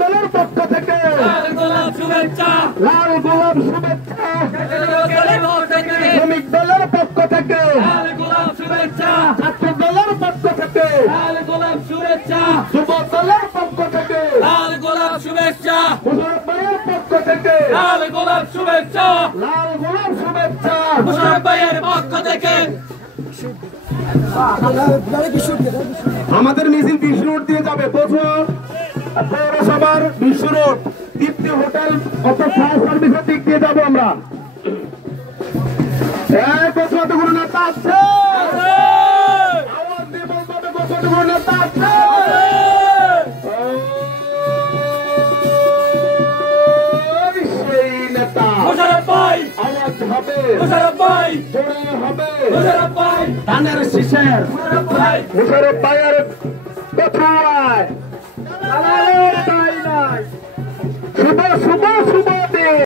দলের পক্ষ থেকে লাল গোলাপ শুভেচ্ছা, লাল গোলাপ শুভেচ্ছা। শ্রমিক দলের পক্ষ থেকে লাল গোলাপ শুভেচ্ছা, ছাত্র দলের পক্ষ থেকে লাল গোলাপ শুভেচ্ছা, যুব দলের পক্ষ থেকে লাল গোলাপ শুভেচ্ছা, মুশারফ ভাইয়ের পক্ষ থেকে লাল গোলাপ শুভেচ্ছা, লাল গোলাপ শুভেচ্ছা, মুশারফ ভাইয়ের পক্ষ থেকে। আমাদের মিছিল বিশ্ব রোড দিয়ে যাবে, পৌরসভার বিশ্ব রোড, দীপ্তি হোটেল অর্থাৎ ফায়ার সার্ভিসের দিক দিয়ে যাবো আমরা। কতগুলো নেতা আছে, আওয়াজ দিয়ে বলতে হবে কতগুলো নেতা আছে। সেই নেতা মুশারফ ভাই, আওয়াজ হবে মুশারফ ভাই, জোরে হবে মুশারফ ভাই, ধানের শীষের মুশারফ ভাই, মুশারফ ভাইয়ের কোথায় শুভ শুভ শুভ